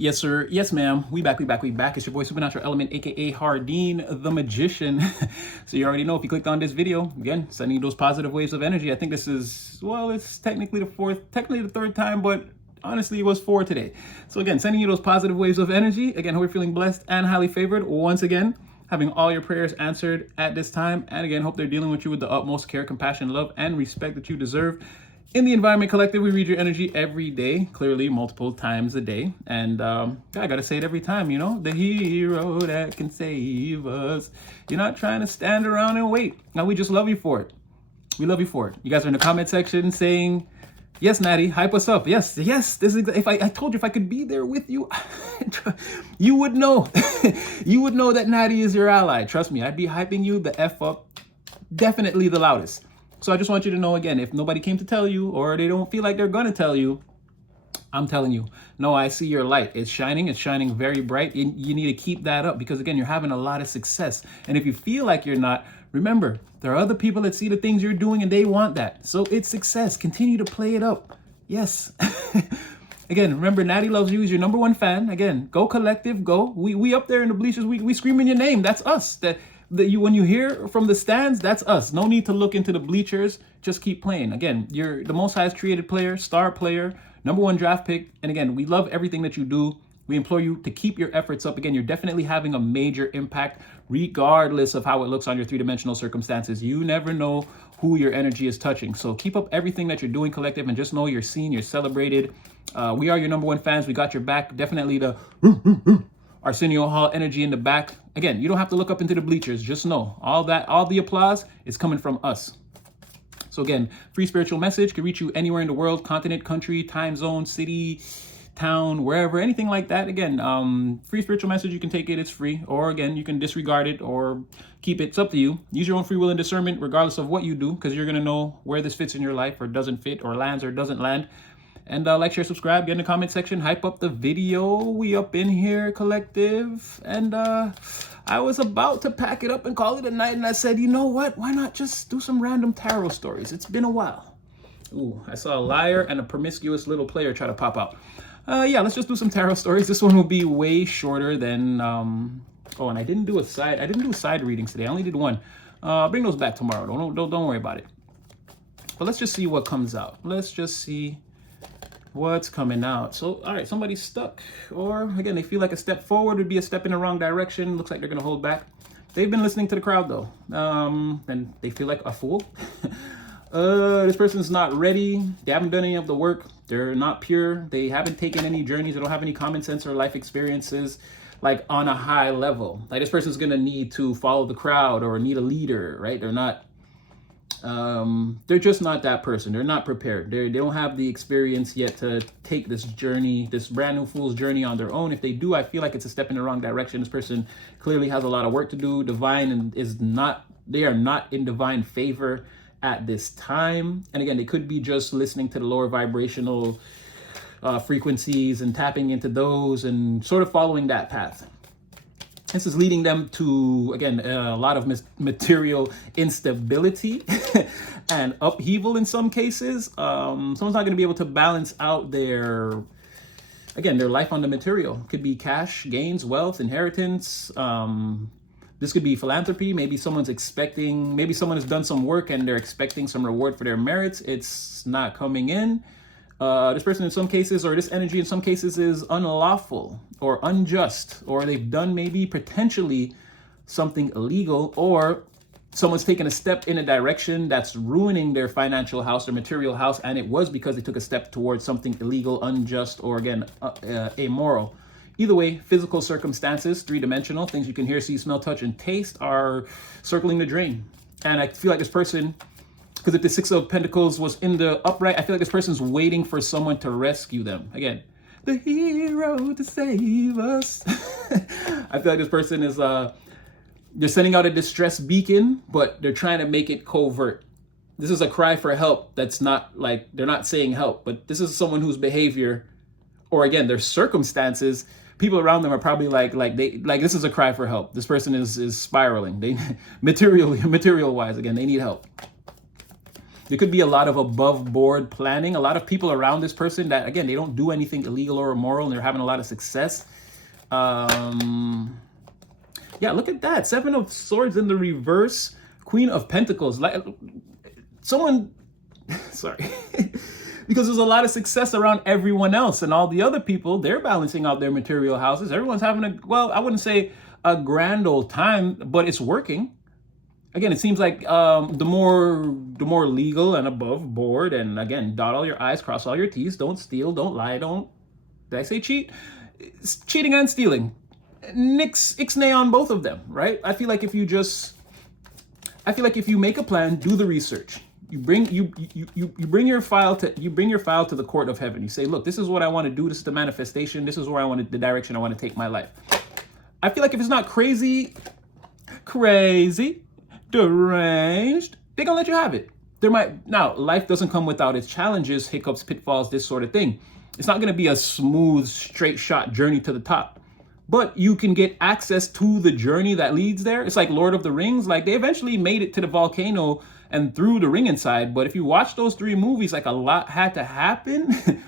Yes, sir. Yes, ma'am. We back. It's your boy Supernatural Element, aka Hardeen the Magician. So you already know if you clicked on this video, again, sending you those positive waves of energy. I think this is, well, it's technically the third time, but honestly, it was 4 today. So again, sending you those positive waves of energy. Again, hope you're feeling blessed and highly favored. Once again, having all your prayers answered at this time. And again, hope they're dealing with you with the utmost care, compassion, love, and respect that you deserve. In the Environment Collective, we read your energy every day, clearly multiple times a day. And I gotta say it every time, the hero that can save us. You're not trying to stand around and wait. Now, we just love you for it. We love you for it. You guys are in the comment section saying, yes, Natty, hype us up. Yes. This is, if I told you if I could be there with you, you would know. You would know that Natty is your ally. Trust me, I'd be hyping you the F up, definitely the loudest. So I just want you to know, again, if nobody came to tell you or they don't feel like they're going to tell you, I'm telling you, no, I see your light. It's shining very bright. You need to keep that up because, again, you're having a lot of success. And if you feel like you're not, remember, there are other people that see the things you're doing and they want that. So it's success. Continue to play it up. Yes. Again, remember, Natty loves you. He's your number one fan. Again, go collective, go. We up there in the bleachers, we screaming your name. That's us. When you hear from the stands, that's us. No need to look into the bleachers. Just keep playing. Again, you're the most highest created player, star player, number one draft pick. And again, we love everything that you do. We implore you to keep your efforts up. Again, you're definitely having a major impact, regardless of how it looks on your three-dimensional circumstances. You never know who your energy is touching. So keep up everything that you're doing, collective, and just know you're seen, you're celebrated. We are your number one fans. We got your back. Definitely the Arsenio Hall energy in the back. Again, you don't have to look up into the bleachers. Just know all the applause is coming from us. So again, free spiritual message can reach you anywhere in the world, continent, country, time zone, city, town, wherever, anything like that. Again, free spiritual message, you can take it, it's free. Or again, you can disregard it or keep it. It's up to you. Use your own free will and discernment regardless of what you do, because you're going to know where this fits in your life or doesn't fit or lands or doesn't land. And like, share, subscribe, get in the comment section, hype up the video. We up in here, collective. And I was about to pack it up and call it a night. And I said, you know what? Why not just do some random tarot stories? It's been a while. Ooh, I saw a liar and a promiscuous little player try to pop out. Yeah, let's just do some tarot stories. This one will be way shorter than... oh, and I didn't do side readings today. I only did one. Bring those back tomorrow. Don't worry about it. But let's just see what comes out. Let's just see what's coming out. So, all right, somebody's stuck. Or, again, they feel like a step forward would be a step in the wrong direction. Looks like they're going to hold back. They've been listening to the crowd, though. And they feel like a fool. This person's not ready. They haven't done any of the work. They're not pure. They haven't taken any journeys. They don't have any common sense or life experiences, like, on a high level. Like, this person's going to need to follow the crowd or need a leader, right? They're not... they're just not that person. They're not prepared. They don't have the experience yet to take this journey, this brand new fool's journey on their own. If they do, I feel like it's a step in the wrong direction. This person clearly has a lot of work to do. They are not in divine favor at this time. And again, they could be just listening to the lower vibrational frequencies and tapping into those and sort of following that path. This is leading them to, again, a lot of material instability and upheaval in some cases. Someone's not going to be able to balance out their life on the material. Could be cash, gains, wealth, inheritance. This could be philanthropy. Maybe someone has done some work and they're expecting some reward for their merits. It's not coming in. This person in some cases, or this energy in some cases, is unlawful or unjust, or they've done maybe potentially something illegal, or someone's taken a step in a direction that's ruining their financial house or material house, and it was because they took a step towards something illegal, unjust, or again, amoral. Either way, physical circumstances, three-dimensional, things you can hear, see, smell, touch, and taste are circling the drain. And I feel like this person... because if the Six of Pentacles was in the upright, I feel like this person's waiting for someone to rescue them. Again, the hero to save us. I feel like this person is, they're sending out a distress beacon, but they're trying to make it covert. This is a cry for help that's not like, they're not saying help, but this is someone whose behavior, or again, their circumstances, people around them are probably like this is a cry for help. This person is spiraling. They material wise, again, they need help. There could be a lot of above board planning. A lot of people around this person that, again, they don't do anything illegal or immoral and they're having a lot of success. Yeah, look at that. Seven of Swords in the reverse. Queen of Pentacles. Like someone, sorry. Because there's a lot of success around everyone else and all the other people, they're balancing out their material houses. Everyone's having a, well, I wouldn't say a grand old time, but it's working. Again, it seems like the more legal and above board, and again, dot all your I's, cross all your T's, don't steal, don't lie, don't, did I say cheat? It's cheating and stealing. Ixnay on both of them, right? I feel like if you make a plan, do the research. You bring your file to the court of heaven. You say, look, this is what I want to do. This is the manifestation. This is where I want the direction I want to take my life. I feel like if it's not crazy, deranged, they're gonna let you have it. Now, life doesn't come without its challenges, hiccups, pitfalls, this sort of thing. It's not gonna be a smooth, straight shot journey to the top. But you can get access to the journey that leads there. It's like Lord of the Rings. Like they eventually made it to the volcano and threw the ring inside. But if you watch those 3 movies, like a lot had to happen.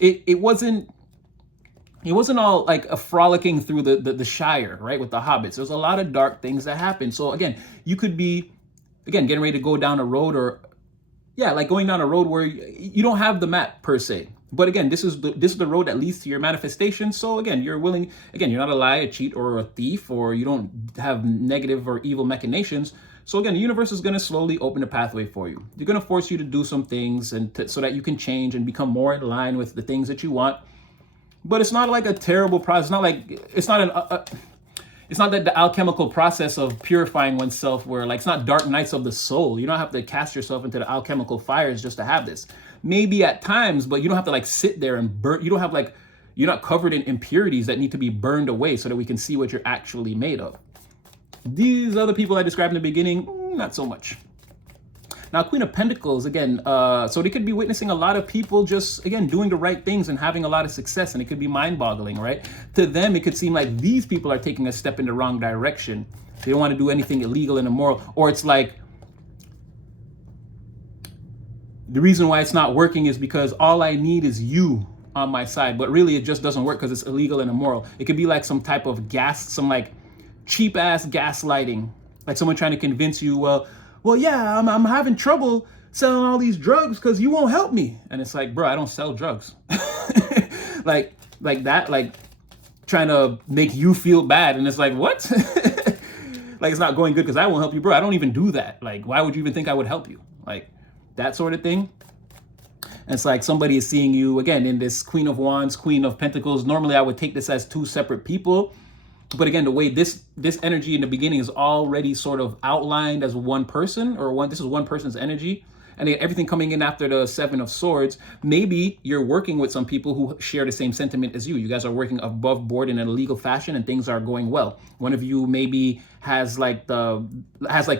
it wasn't all like a frolicking through the Shire, right? With the hobbits. There's a lot of dark things that happen. So again, you could be, again, getting ready to go down a road or, yeah, like going down a road where you don't have the map per se. But again, this is the road that leads to your manifestation. So again, you're not a liar, a cheat, or a thief, or you don't have negative or evil machinations. So again, the universe is going to slowly open a pathway for you. They're going to force you to do some things so that you can change and become more in line with the things that you want. But it's not like a terrible process. It's not that the alchemical process of purifying oneself where like it's not dark nights of the soul. You don't have to cast yourself into the alchemical fires just to have this. Maybe at times, but you don't have to like sit there and burn. You don't have like, you're not covered in impurities that need to be burned away so that we can see what you're actually made of. These other people I described in the beginning, not so much. Now, Queen of Pentacles, again, so they could be witnessing a lot of people just, again, doing the right things and having a lot of success, and it could be mind-boggling, right? To them, it could seem like these people are taking a step in the wrong direction. They don't want to do anything illegal and immoral, or it's like, the reason why it's not working is because all I need is you on my side, but really it just doesn't work because it's illegal and immoral. It could be like some type of some like cheap ass gaslighting, like someone trying to convince you, well, yeah, I'm having trouble selling all these drugs because you won't help me. And it's like, bro, I don't sell drugs. like that, like trying to make you feel bad. And it's like, what? Like, it's not going good because I won't help you, bro. I don't even do that. Like, why would you even think I would help you? Like that sort of thing. And it's like somebody is seeing you, again, in this Queen of Wands, Queen of Pentacles. Normally, I would take this as 2 separate people. But again, the way this energy in the beginning is already sort of outlined as one person, this is one person's energy. And then everything coming in after the 7 of Swords, maybe you're working with some people who share the same sentiment as you. You guys are working above board in a legal fashion and things are going well. One of you maybe has like the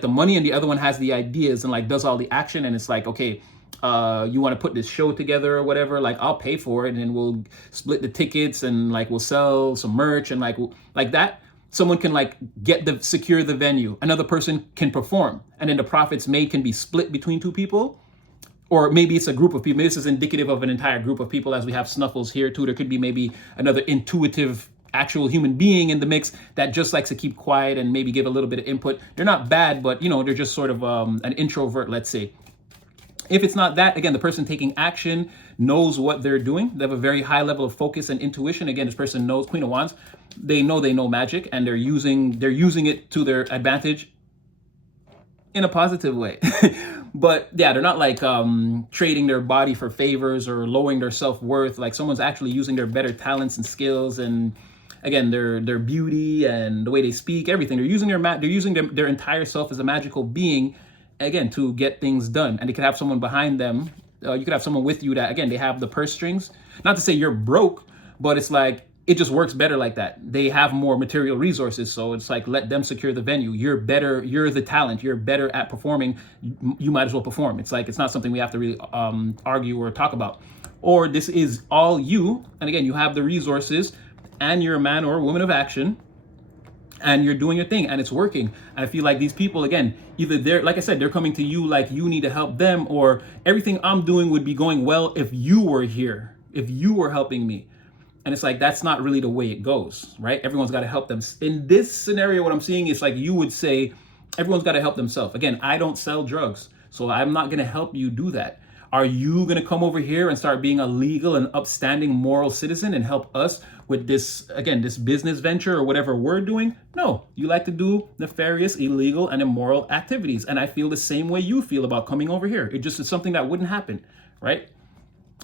money and the other one has the ideas and like does all the action. And it's like, okay, you want to put this show together or whatever, like I'll pay for it and then we'll split the tickets and like we'll sell some merch and like that. Someone can like secure the venue. Another person can perform, and then the profits made can be split between 2 people. Or maybe it's a group of people. Maybe this is indicative of an entire group of people, as we have Snuffles here too. There could be maybe another intuitive, actual human being in the mix that just likes to keep quiet and maybe give a little bit of input. They're not bad, but they're just sort of an introvert, let's say. If it's not that, again, the person taking action knows what they're doing. They have a very high level of focus and intuition. Again, this person knows, Queen of Wands, they know magic and they're using it to their advantage in a positive way. But yeah, they're not like trading their body for favors or lowering their self-worth. Like someone's actually using their better talents and skills and again, their beauty and the way they speak, everything. They're using their entire self as a magical being, again, to get things done. And they could have someone behind them. You could have someone with you that, again, they have the purse strings. Not to say you're broke, but it's like, it just works better like that. They have more material resources. So it's like, let them secure the venue. You're better. You're the talent. You're better at performing. You might as well perform. It's like, it's not something we have to really argue or talk about. Or this is all you. And again, you have the resources and you're a man or a woman of action. and you're doing your thing and it's working. And I feel like these people, again, either they're, like I said, they're coming to you like you need to help them, or everything I'm doing would be going well if you were here, if you were helping me. And it's like, that's not really the way it goes, right? Everyone's got to help them. In this scenario, what I'm seeing is like, you would say everyone's got to help themselves. Again, I don't sell drugs, so I'm not going to help you do that. Are you going to come over here and start being a legal and upstanding moral citizen and help us with this, again, this business venture or whatever we're doing? No, you like to do nefarious, illegal, and immoral activities. And I feel the same way you feel about coming over here. It just is something that wouldn't happen, right?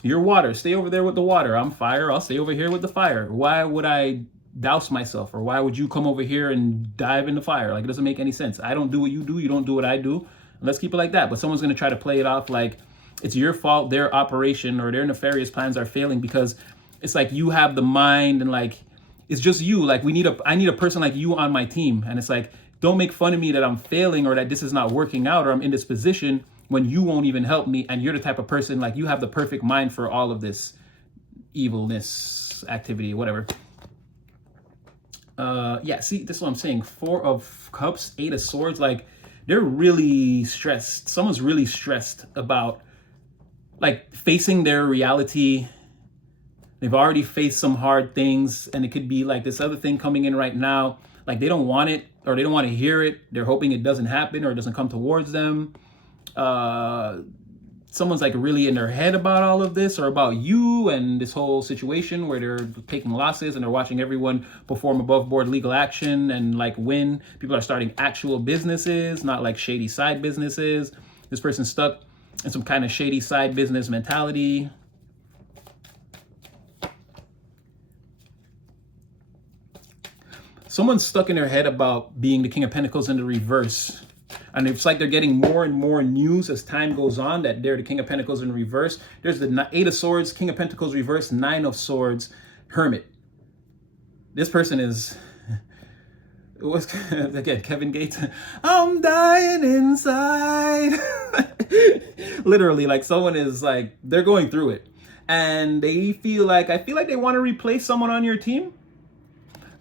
You're water, stay over there with the water. I'm fire, I'll stay over here with the fire. Why would I douse myself? Or why would you come over here and dive in the fire? Like, it doesn't make any sense. I don't do what you do, you don't do what I do. Let's keep it like that. But someone's going to try to play it off like it's your fault their operation or their nefarious plans are failing, because it's like you have the mind and like it's just you. Like, I need a person like you on my team. And it's like, don't make fun of me that I'm failing or that this is not working out or I'm in this position when you won't even help me, and you're the type of person, like, you have the perfect mind for all of this evilness activity, whatever. Yeah, see, this is what I'm saying. 4 of Cups, 8 of Swords, like, they're really stressed. Someone's really stressed about, like, facing their reality. They've already faced some hard things, and it could be like this other thing coming in right now. Like, they don't want it, or they don't want to hear it. They're hoping it doesn't happen or it doesn't come towards them. Someone's like really in their head about all of this, or about you and this whole situation where they're taking losses and they're watching everyone perform above board legal action and like win. People are starting actual businesses, not like shady side businesses. This person's stuck in some kind of shady side business mentality. Someone's stuck in their head about being the King of Pentacles in the reverse. And it's like they're getting more and more news as time goes on that they're the King of Pentacles in reverse. There's the 8 of Swords, King of Pentacles reverse, 9 of Swords, Hermit. This person is, again, Kevin Gates. I'm dying inside. Literally, like, someone is like, they're going through it. And they feel like, I feel like they want to replace someone on your team.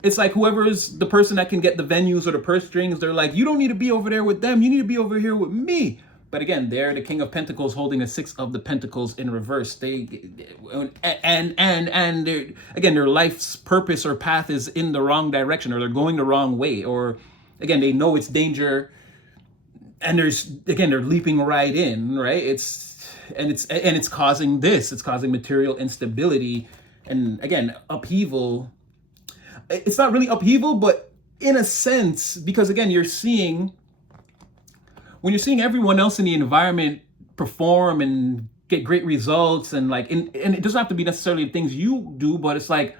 It's like whoever is the person that can get the venues or the purse strings, they're like, you don't need to be over there with them. You need to be over here with me. But again, they're the King of Pentacles holding a 6 of the Pentacles in reverse. They're, again, their life's purpose or path is in the wrong direction, or they're going the wrong way. Or again, they know it's danger, and they're leaping right in, right? It's causing this. It's causing material instability and, again, upheaval. It's not really upheaval, but in a sense, because again, when you're seeing everyone else in the environment perform and get great results, and like, and it doesn't have to be necessarily things you do, but it's like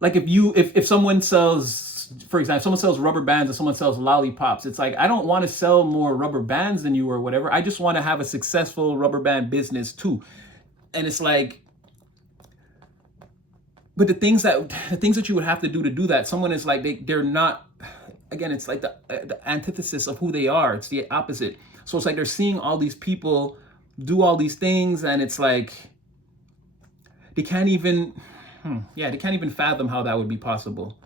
if someone sells, for example, someone sells rubber bands and someone sells lollipops, it's like, I don't want to sell more rubber bands than you or whatever. I just want to have a successful rubber band business too. And it's like, but the things that you would have to do that, someone is like, they're not, again, it's like the antithesis of who they are. It's the opposite. So it's like they're seeing all these people do all these things, and it's like they can't even fathom how that would be possible.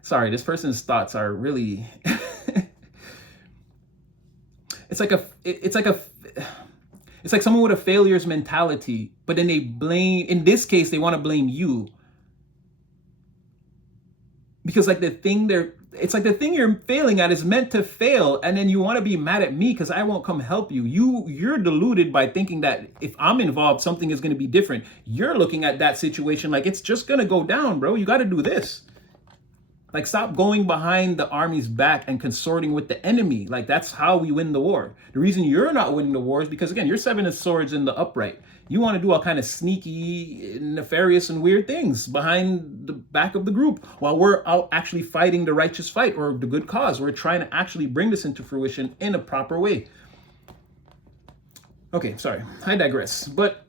Sorry, this person's thoughts are really it's like someone with a failure's mentality, but then they blame, in this case, they want to blame you. Because like the thing you're failing at is meant to fail, and then you want to be mad at me because I won't come help you. You're deluded by thinking that if I'm involved, something is going to be different. You're looking at that situation like it's just going to go down, bro. You got to do this. Like, stop going behind the army's back and consorting with the enemy. Like, that's how we win the war. The reason you're not winning the war is because, again, you're 7 of Swords in the upright. You want to do all kind of sneaky, nefarious, and weird things behind the back of the group while we're out actually fighting the righteous fight or the good cause. We're trying to actually bring this into fruition in a proper way. Okay, sorry, I digress. But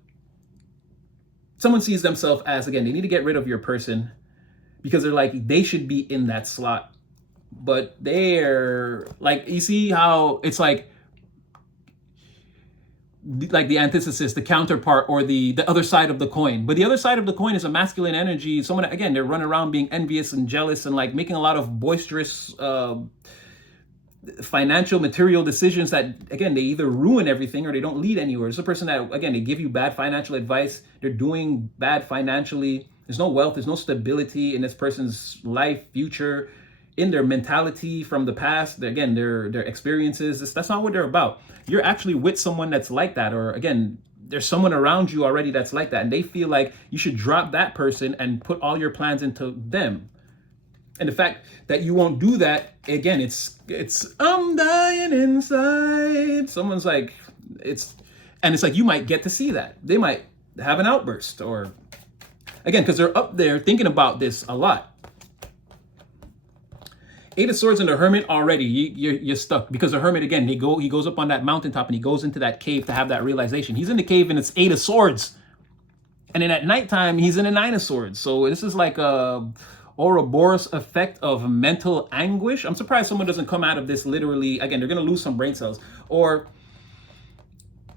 someone sees themselves as, again, they need to get rid of your person, because they're like, they should be in that slot. But they're like, you see how it's like, like the antithesis, the counterpart, or the other side of the coin. But the other side of the coin is a masculine energy. Someone, again, they're running around being envious and jealous and like making a lot of boisterous financial material decisions that, again, they either ruin everything or they don't lead anywhere. It's a person that, again, they give you bad financial advice. They're doing bad financially. There's no wealth, there's no stability in this person's life, future, in their mentality from the past. Again, their experiences. That's not what they're about. You're actually with someone that's like that, or again, there's someone around you already that's like that, and they feel like you should drop that person and put all your plans into them. And the fact that you won't do that, again, it's I'm dying inside. Someone's like, it's like you might get to see that. They might have an outburst, or again, because they're up there thinking about this a lot. Eight of Swords and the Hermit, already you're stuck, because the Hermit, again, he goes up on that mountaintop and he goes into that cave to have that realization. He's in the cave and it's Eight of Swords, and then at nighttime he's in a Nine of Swords. So this is like a Ouroboros effect of mental anguish. I'm surprised someone doesn't come out of this literally. Again, they're gonna lose some brain cells, or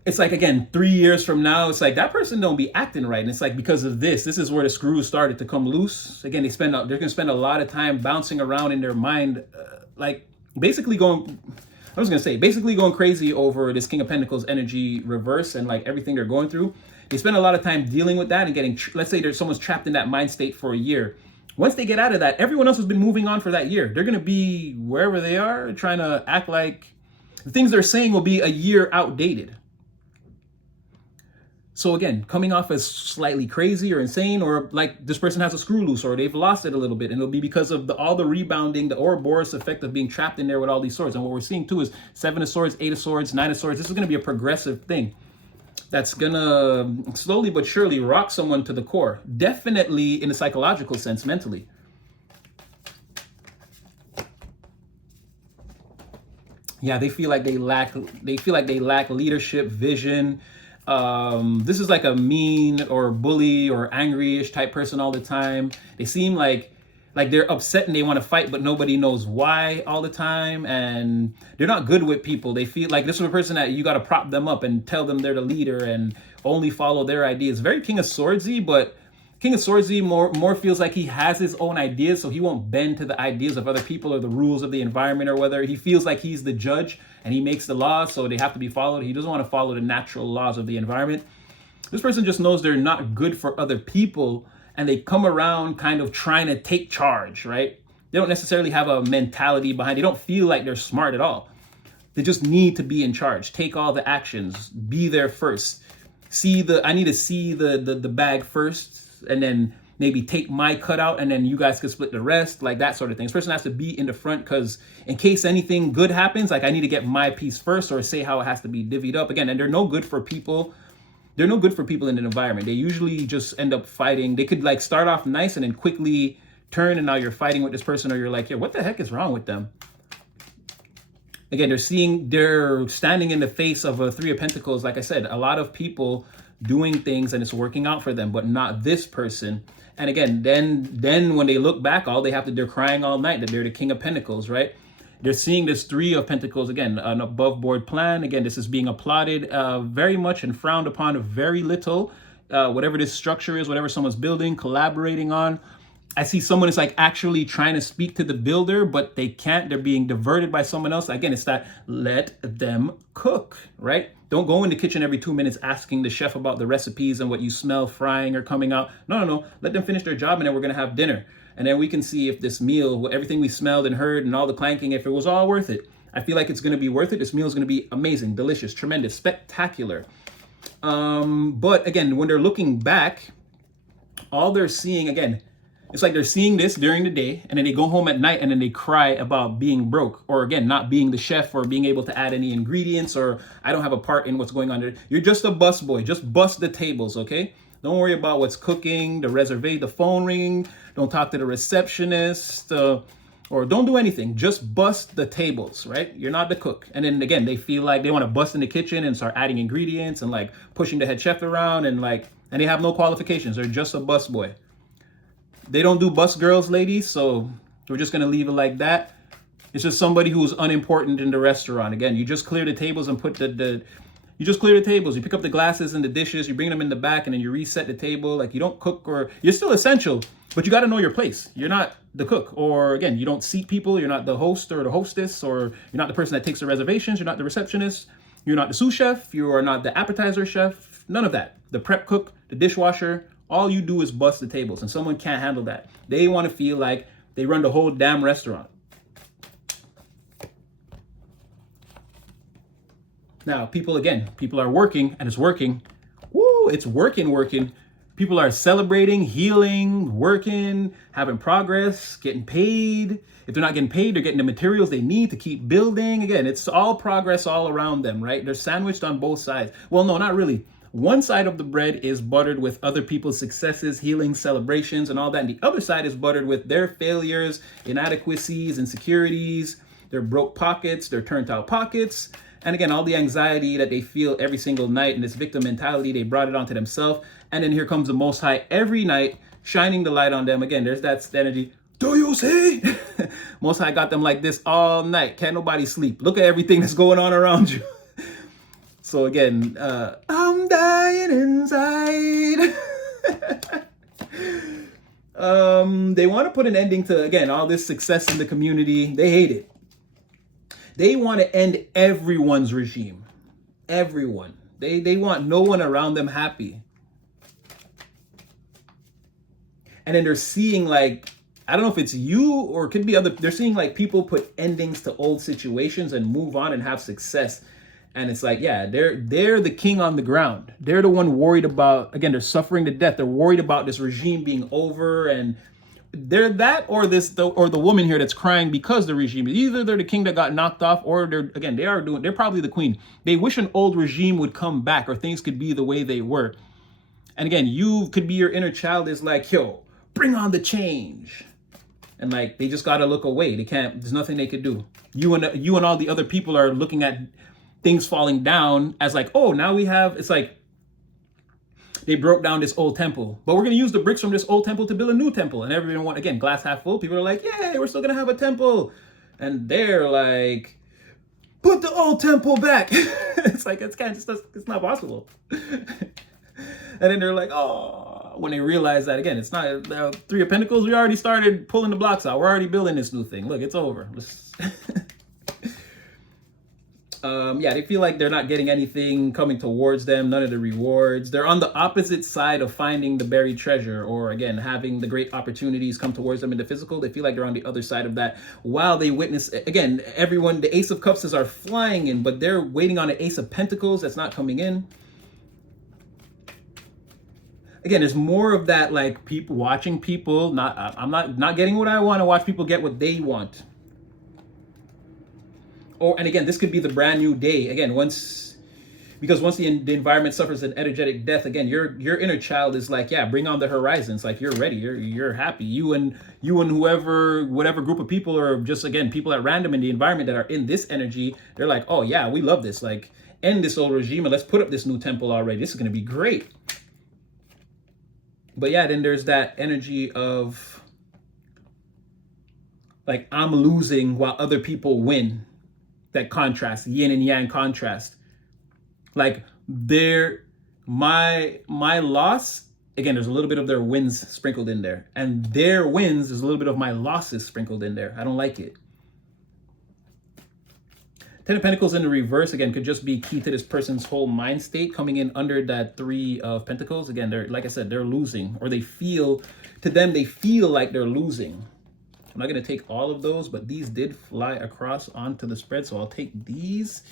it's like, again, 3 years from now, it's like that person don't be acting right. And it's like, because of this is where the screws started to come loose. Again, they're gonna spend a lot of time bouncing around in their mind, like basically going crazy over this King of Pentacles energy reverse and like everything they're going through. They spend a lot of time dealing with that and getting, let's say someone's trapped in that mind state for a year. Once they get out of that, everyone else has been moving on for that year. They're gonna be wherever they are, trying to act like the things they're saying will be a year outdated. So again, coming off as slightly crazy or insane, or like this person has a screw loose or they've lost it a little bit, and it'll be because of all the rebounding, the Ouroboros effect of being trapped in there with all these swords. And what we're seeing too is Seven of Swords, Eight of Swords, Nine of Swords. This is going to be a progressive thing that's going to slowly but surely rock someone to the core. Definitely in a psychological sense, mentally. Yeah, they feel like they lack leadership, vision. This is like a mean or bully or angry-ish type person all the time. They seem like they're upset and they want to fight, but nobody knows why all the time. And they're not good with people. They feel like this is a person that you got to prop them up and tell them they're the leader and only follow their ideas. Very King of Swordsy, but King of Swordsy more feels like he has his own ideas, so he won't bend to the ideas of other people or the rules of the environment, or whether he feels like he's the judge and he makes the laws, so they have to be followed. He doesn't want to follow the natural laws of the environment. This person just knows they're not good for other people, and they come around kind of trying to take charge, right? They don't necessarily have a mentality behind it. They don't feel like they're smart at all. They just need to be in charge, take all the actions, be there first. I need to see the bag first, and then maybe take my cutout, and then you guys can split the rest, like that sort of thing. This person has to be in the front, because in case anything good happens, like I need to get my piece first, or say how it has to be divvied up. Again, and they're no good for people. They're no good for people in an environment. They usually just end up fighting. They could like start off nice and then quickly turn, and now you're fighting with this person, or you're like, yeah, what the heck is wrong with them? Again, they're standing in the face of a Three of Pentacles. Like I said, a lot of people doing things and it's working out for them, but not this person. And again, then when they look back, they're crying all night that they're the King of Pentacles, right? They're seeing this Three of Pentacles, again, an above board plan. Again, this is being applauded very much and frowned upon very little. Whatever this structure is, whatever someone's building, collaborating on. I see someone is like actually trying to speak to the builder, but they can't. They're being diverted by someone else. Again, it's that let them cook, right? Don't go in the kitchen every 2 minutes asking the chef about the recipes and what you smell frying or coming out. No. Let them finish their job, and then we're going to have dinner. And then we can see if this meal, everything we smelled and heard and all the clanking, if it was all worth it. I feel like it's going to be worth it. This meal is going to be amazing, delicious, tremendous, spectacular. But again, when they're looking back, all they're seeing, again, it's like they're seeing this during the day, and then they go home at night and then they cry about being broke, or again, not being the chef or being able to add any ingredients, or I don't have a part in what's going on there. You're just a busboy. Just bust the tables, okay? Don't worry about what's cooking, the reservation, the phone ringing. Don't talk to the receptionist, or don't do anything. Just bust the tables, right? You're not the cook. And then again, they feel like they want to bust in the kitchen and start adding ingredients and like pushing the head chef around, and they have no qualifications. They're just a busboy. They don't do bus girls, ladies, so we're just going to leave it like that. It's just somebody who's unimportant in the restaurant. Again, you just clear the tables and put You just clear the tables. You pick up the glasses and the dishes. You bring them in the back, and then you reset the table. Like, you don't cook, or you're still essential, but you got to know your place. You're not the cook, or again, you don't seat people. You're not the host or the hostess, or you're not the person that takes the reservations. You're not the receptionist. You're not the sous chef. You are not the appetizer chef. None of that. The prep cook, the dishwasher. All you do is bust the tables, and someone can't handle that. They want to feel like they run the whole damn restaurant. Now, people are working, and it's working. Woo, it's working. People are celebrating, healing, working, having progress, getting paid. If they're not getting paid, they're getting the materials they need to keep building. Again, it's all progress all around them, right? They're sandwiched on both sides. Well, no, not really. One side of the bread is buttered with other people's successes, healing, celebrations, and all that. And the other side is buttered with their failures, inadequacies, insecurities, their broke pockets, their turned out pockets. And again, all the anxiety that they feel every single night, and this victim mentality, they brought it onto themselves. And then here comes the Most High every night, shining the light on them. Again, there's that energy. Do you see? Most High got them like this all night. Can't nobody sleep. Look at everything that's going on around you. So again, I'm dying inside. They want to put an ending to, again, all this success in the community. They hate it. They want to end everyone's regime. Everyone. They want no one around them happy. And then they're seeing, like, I don't know if it's you or it could be other, they're seeing like people put endings to old situations and move on and have success. And it's like, yeah, they're the king on the ground. They're the one worried about, again, they're suffering to death. They're worried about this regime being over, and they're that, or the woman here that's crying because the regime, either they're the king that got knocked off, or they're probably the queen. They wish an old regime would come back, or things could be the way they were. And again, you could be, your inner child is like, yo, bring on the change. And like, they just got to look away. They can't, there's nothing they could do. You and all the other people are looking at things falling down as like, oh, now we have, it's like, they broke down this old temple, but we're going to use the bricks from this old temple to build a new temple. And everyone want, again, glass half full. People are like, yay, we're still going to have a temple. And they're like, put the old temple back. It's like, it's not possible. And then they're like, oh, when they realize that, again, it's not Three of Pentacles. We already started pulling the blocks out. We're already building this new thing. Look, it's over. Yeah, they feel like they're not getting anything coming towards them, none of the rewards. They're on the opposite side of finding the buried treasure, or again, having the great opportunities come towards them in the physical. They feel like they're on the other side of that while they witness, again, everyone, the Ace of Cups are flying in, but they're waiting on the Ace of Pentacles that's not coming in. Again, there's more of that, like, people watching people, I'm not getting what I want to watch people get what they want. And again, this could be the brand new day. Again, because once the environment suffers an energetic death, again, your inner child is like, yeah, bring on the horizons. Like, you're ready, you're happy. You and whatever group of people, or just, again, people at random in the environment that are in this energy, they're like, oh yeah, we love this. Like, end this old regime and let's put up this new temple already. This is going to be great. But yeah, then there's that energy of like, I'm losing while other people win. That contrast, yin and yang contrast. Like, my loss, again, there's a little bit of their wins sprinkled in there. And their wins, there's a little bit of my losses sprinkled in there. I don't like it. Ten of Pentacles in the reverse, again, could just be key to this person's whole mind state coming in under that Three of Pentacles. Again, they're, like I said, they're losing, or they feel like they're losing. I'm not going to take all of those, but these did fly across onto the spread, so I'll take these.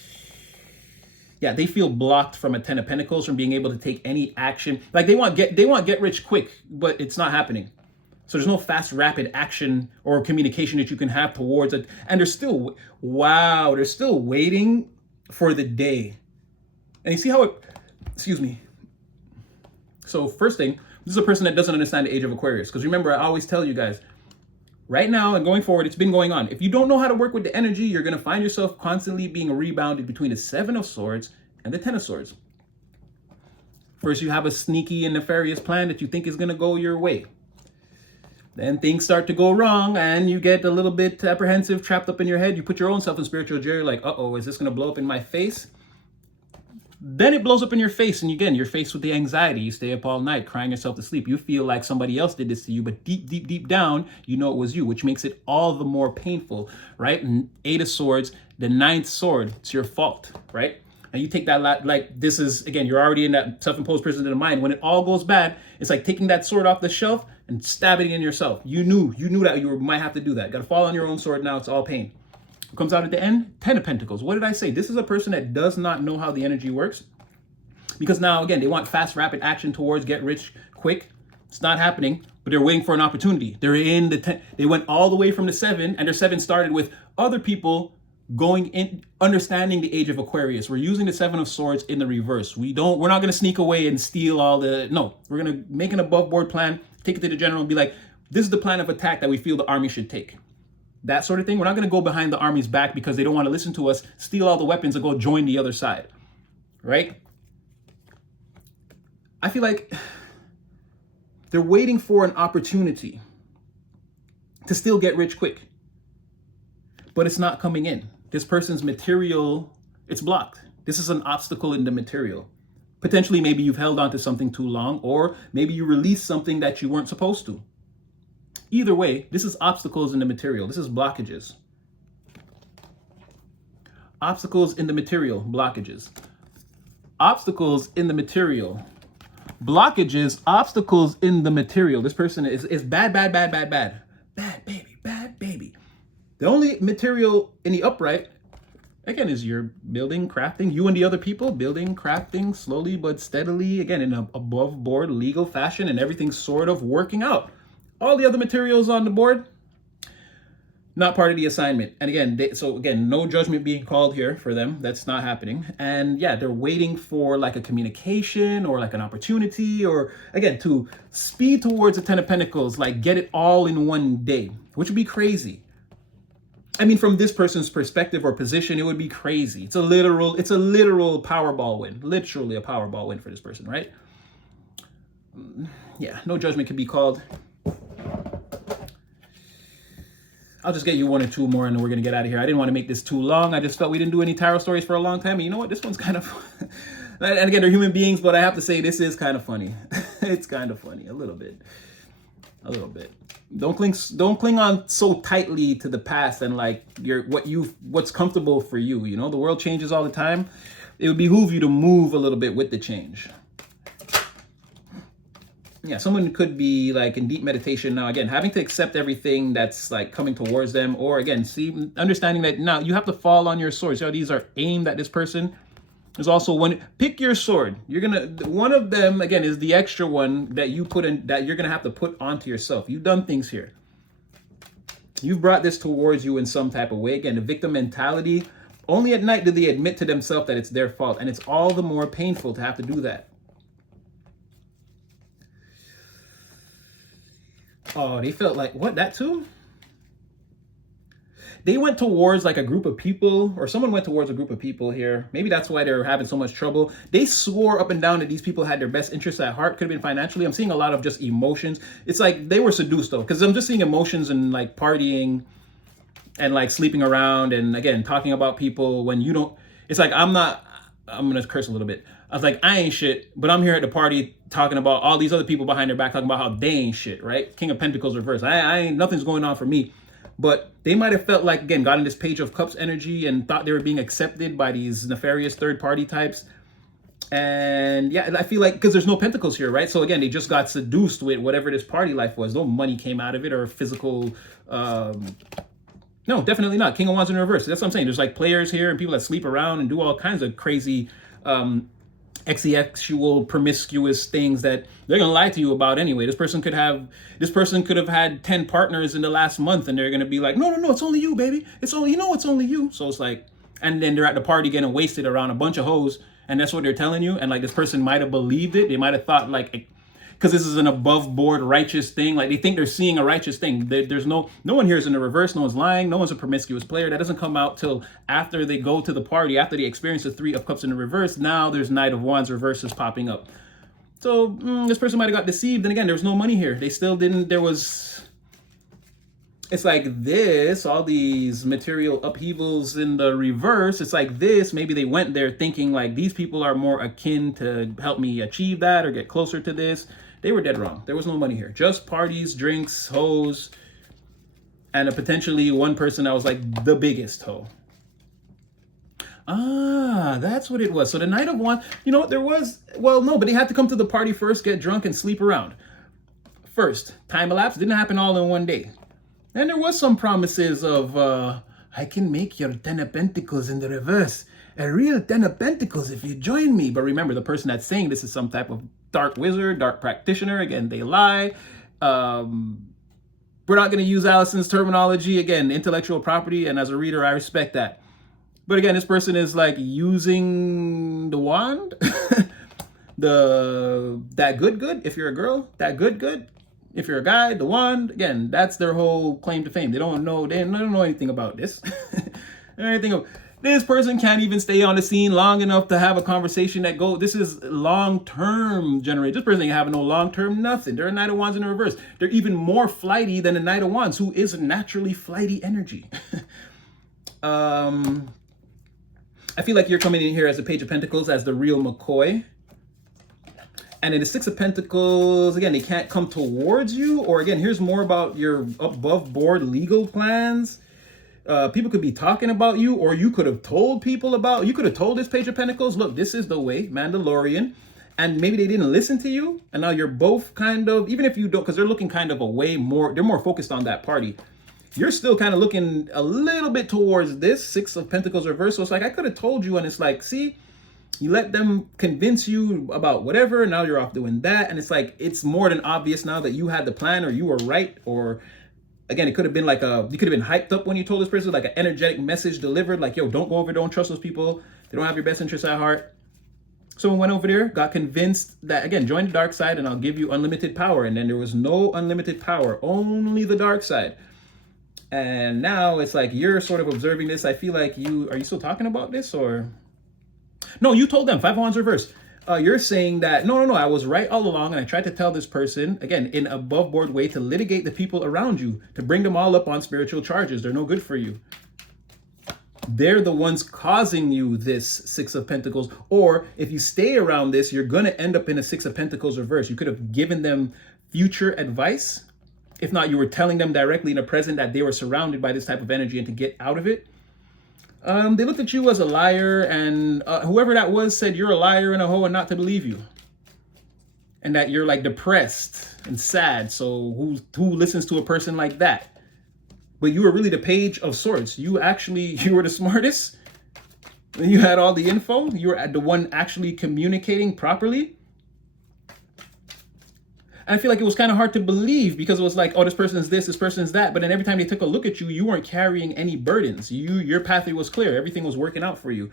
Yeah, they feel blocked from a Ten of Pentacles from being able to take any action. Like, they want get rich quick, but it's not happening. So there's no fast, rapid action or communication that you can have towards it. And they're still waiting for the day. And you see how excuse me. So first thing, this is a person that doesn't understand the age of Aquarius. Because remember, I always tell you guys, right now and going forward, it's been going on. If you don't know how to work with the energy, you're going to find yourself constantly being rebounded between the Seven of Swords and the Ten of Swords. First, you have a sneaky and nefarious plan that you think is going to go your way. Then things start to go wrong and you get a little bit apprehensive, trapped up in your head. You put your own self in spiritual jail. You're like, uh-oh, is this going to blow up in my face? Then it blows up in your face, and again, you're faced with the anxiety. You stay up all night crying yourself to sleep. You feel like somebody else did this to you, but deep, deep, deep down, you know it was you, which makes it all the more painful, right? And 8 of Swords, the 9th sword, it's your fault, right? And you take that, like, this is, again, you're already in that self-imposed prison of the mind. When it all goes bad, it's like taking that sword off the shelf and stabbing it in yourself. You knew that you might have to do that. Got to fall on your own sword now. It's all pain. What comes out at the end? 10 of Pentacles. What did I say? This is a person that does not know how the energy works. Because now, again, they want fast, rapid action towards get rich quick. It's not happening, but they're waiting for an opportunity. They're in the 10. They went all the way from the 7, and their 7 started with other people going in, understanding the age of Aquarius. We're using the 7 of Swords in the reverse. We're not going to sneak away and steal all the, no, we're going to make an above board plan, take it to the general and be like, this is the plan of attack that we feel the army should take. That sort of thing. We're not going to go behind the army's back because they don't want to listen to us, steal all the weapons and go join the other side, right? I feel like they're waiting for an opportunity to still get rich quick, but it's not coming in. This person's material, it's blocked. This is an obstacle in the material. Potentially, maybe you've held on to something too long, or maybe you released something that you weren't supposed to. Either way, this is obstacles in the material. This is blockages. Obstacles in the material, blockages. Obstacles in the material. Blockages, obstacles in the material. This person is bad, bad, bad, bad, bad. Bad baby, bad baby. The only material in the upright, again, is your building, crafting. You and the other people building, crafting, slowly but steadily, again, in an above board legal fashion, and everything's sort of working out. All the other materials on the board, not part of the assignment. And again, so again, no judgment being called here for them. That's not happening. And yeah, they're waiting for like a communication or like an opportunity, or again, to speed towards the 10 of Pentacles, like get it all in one day, which would be crazy. I mean, from this person's perspective or position, it would be crazy. It's a literal Powerball win, literally a Powerball win for this person, right? Yeah, no judgment can be called. I'll just get you 1 or 2 more and then we're going to get out of here. I didn't want to make this too long. I just felt we didn't do any tarot stories for a long time. And you know what? This one's kind of... and again, they're human beings, but I have to say this is kind of funny. It's kind of funny. A little bit. A little bit. Don't cling on so tightly to the past and like what's comfortable for you. You know, the world changes all the time. It would behoove you to move a little bit with the change. Yeah, someone could be like in deep meditation now, again, having to accept everything that's like coming towards them, or again, understanding that now you have to fall on your sword. So these are aimed at this person. There's also one, pick your sword. One of them, again, is the extra one that you put in, that you're going to have to put onto yourself. You've done things here. You've brought this towards you in some type of way. Again, the victim mentality, only at night do they admit to themselves that it's their fault. And it's all the more painful to have to do that. Oh, they felt like, what, that too? They went towards like a group of people, or someone went towards a group of people here. Maybe that's why they're having so much trouble. They swore up and down that these people had their best interests at heart. Could have been financially. I'm seeing a lot of just emotions. It's like they were seduced though, because I'm just seeing emotions and like partying and like sleeping around and again, talking about people when you don't, it's like, I'm going to curse a little bit. I was like, I ain't shit, but I'm here at the party talking about all these other people behind their back, talking about how they ain't shit, right? King of Pentacles reverse. I ain't, nothing's going on for me. But they might have felt like, again, got in this Page of Cups energy and thought they were being accepted by these nefarious third party types. And yeah, I feel like, because there's no pentacles here, right? So again, they just got seduced with whatever this party life was. No money came out of it or physical, no, definitely not. King of Wands in reverse. That's what I'm saying. There's like players here and people that sleep around and do all kinds of crazy, exexual, promiscuous things that they're gonna lie to you about anyway. This person could have had 10 partners in the last month, and they're gonna be like, no, it's only you, baby. It's only, it's only you. So it's like, and then they're at the party getting wasted around a bunch of hoes, and that's what they're telling you. And like this person might have believed it. They might have thought like, because this is an above board righteous thing. Like they think they're seeing a righteous thing. There's no one here is in the reverse. No one's lying. No one's a promiscuous player. That doesn't come out till after they go to the party, after they experience the 3 of Cups in the reverse. Now there's Knight of Wands reverses popping up. So this person might have got deceived. And again, there was no money here. They still didn't, there was, it's like this, all these material upheavals in the reverse. It's like this. Maybe they went there thinking like these people are more akin to help me achieve that or get closer to this. They were dead wrong. There was no money here. Just parties, drinks, hoes, and a potentially one person that was like the biggest hoe. Ah, that's what it was. So the Knight of Wands, you know, there was, well, no, but they had to come to the party first, get drunk, and sleep around. First, time elapsed, didn't happen all in one day. And there was some promises of, I can make your Ten of Pentacles in the reverse. A real Ten of Pentacles if you join me. But remember, the person that's saying this is some type of dark wizard, dark practitioner. Again, they lie. We're not going to use Allison's terminology. Again, intellectual property. And as a reader, I respect that. But again, this person is like using the wand. That good. If you're a girl, that good. If you're a guy, the wand. Again, that's their whole claim to fame. They don't know anything about this. This person can't even stay on the scene long enough to have a conversation that go. This is long-term generate. This person ain't having no long-term nothing. They're a Knight of Wands in the reverse. They're even more flighty than a Knight of Wands, who is naturally flighty energy. I feel like you're coming in here as the Page of Pentacles, as the real McCoy. And in the Six of Pentacles, again, they can't come towards you. Or again, here's more about your above board legal plans. People could be talking about you, or you could have told people about, you could have told this Page of Pentacles, look, this is the way, Mandalorian. And maybe they didn't listen to you. And now you're both kind of, even if you don't, because they're looking kind of away more, they're more focused on that party. You're still kind of looking a little bit towards this Six of Pentacles reverse. So it's like, I could have told you, and it's like, see, you let them convince you about whatever, and now you're off doing that. And it's like, it's more than obvious now that you had the plan, or you were right. Or again, it could have been like you could have been hyped up when you told this person, like an energetic message delivered, like, yo, don't go over, don't trust those people. They don't have your best interests at heart. Someone went over there, got convinced that, again, join the dark side and I'll give you unlimited power. And then there was no unlimited power, only the dark side. And now it's like you're sort of observing this. I feel like are you still talking about this, or? No, you told them, Five of Wands reverse. You're saying that, no, I was right all along, and I tried to tell this person, again, in above board way, to litigate the people around you, to bring them all up on spiritual charges. They're no good for you. They're the ones causing you this Six of Pentacles. Or if you stay around this, you're going to end up in a Six of Pentacles reverse. You could have given them future advice. If not, you were telling them directly in the present that they were surrounded by this type of energy, and to get out of it. They looked at you as a liar, and whoever that was said you're a liar and a hoe and not to believe you. And that you're like depressed and sad. So who listens to a person like that? But you were really the Page of Swords. You were the smartest. You had all the info. You were the one actually communicating properly. And I feel like it was kind of hard to believe, because it was like, oh, this person's this person's that. But then every time they took a look at you, you weren't carrying any burdens. Your pathway was clear. Everything was working out for you.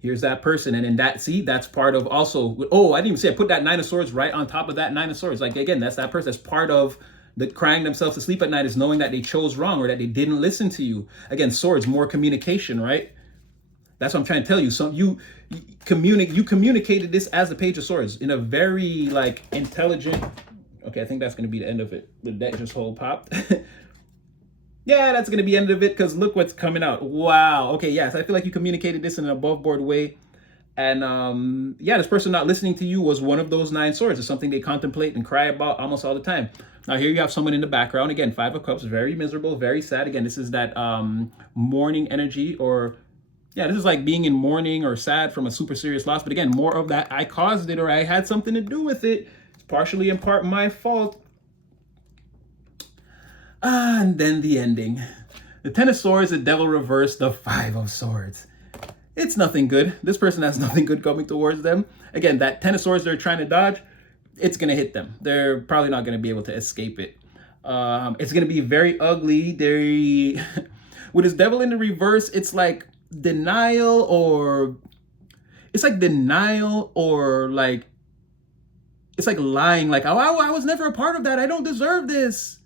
Here's that person. And then that's part of also, oh, I didn't even say, I put that Nine of Swords right on top of that Nine of Swords. Like, again, that's that person. That's part of the crying themselves to sleep at night, is knowing that they chose wrong, or that they didn't listen to you. Again, swords, more communication, right? That's what I'm trying to tell you. So you communicated this as the Page of Swords in a very like intelligent. Okay, I think that's going to be the end of it. The deck just whole popped. Yeah, that's going to be the end of it, because look what's coming out. Wow. Okay, yes, I feel like you communicated this in an above board way. And yeah, this person not listening to you was one of those Nine Swords. It's something they contemplate and cry about almost all the time. Now here you have someone in the background. Again, Five of Cups, very miserable, very sad. Again, this is that mourning energy, or yeah, this is like being in mourning or sad from a super serious loss. But again, more of that, I caused it, or I had something to do with it. It's partially in part my fault. And then the ending. The Ten of Swords, the Devil reversed, the Five of Swords. It's nothing good. This person has nothing good coming towards them. Again, that Ten of Swords they're trying to dodge, it's going to hit them. They're probably not going to be able to escape it. It's going to be very ugly. With this Devil in the reverse, it's like denial, or it's like it's like lying, like, oh, I was never a part of that, I don't deserve this.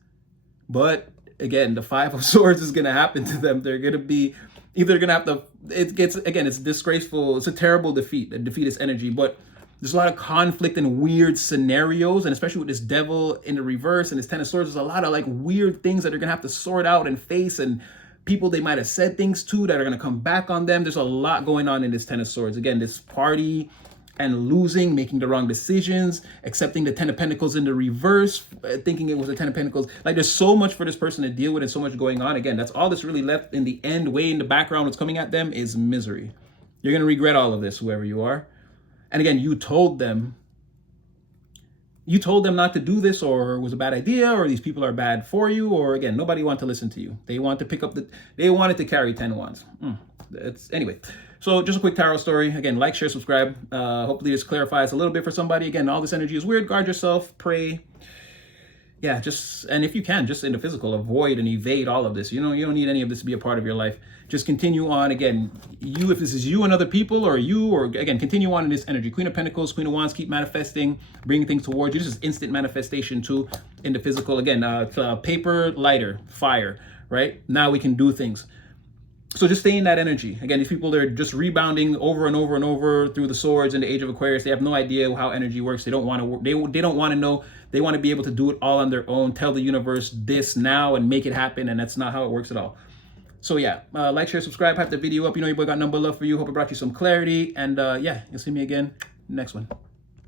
But again, the Five of Swords is going to happen to them. They're going to be either going to have to, it's disgraceful, it's a terrible defeat, a defeatist energy. But There's a lot of conflict and weird scenarios, and especially with this devil in the reverse and this Ten of Swords, there's a lot of like weird things that they're gonna have to sort out and face, and people they might have said things to that are gonna come back on them. There's a lot going on in this Ten of Swords. Again, this party and losing, making the wrong decisions, accepting the Ten of Pentacles in the reverse, thinking it was the Ten of Pentacles. Like there's so much for this person to deal with and so much going on. Again, that's all that's really left in the end. Way in the background, what's coming at them is misery. You're gonna regret all of this, whoever you are. And again, you told them not to do this, or it was a bad idea, or these people are bad for you, or again, nobody wanted to listen to you. They want to pick up they wanted to carry 10 wands. Anyway, so just a quick tarot story. Again, like, share, subscribe. Hopefully this clarifies a little bit for somebody. Again, all this energy is weird. Guard yourself, pray. Yeah, and if you can, just in the physical, avoid and evade all of this. You don't need any of this to be a part of your life. Just continue on. Again, if this is you and other people, or again, continue on in this energy. Queen of Pentacles, Queen of Wands, keep manifesting, bringing things towards you. This is instant manifestation too in the physical. Again, paper, lighter, fire, right? Now we can do things. So just stay in that energy. Again, these people, they're just rebounding over and over and over through the swords in the Age of Aquarius. They have no idea how energy works. They don't want to. They don't want to know. They want to be able to do it all on their own. Tell the universe this now and make it happen. And that's not how it works at all. So yeah, like, share, subscribe. Hype the video up. You know your boy got number love for you. Hope it brought you some clarity. And yeah, you'll see me again next one.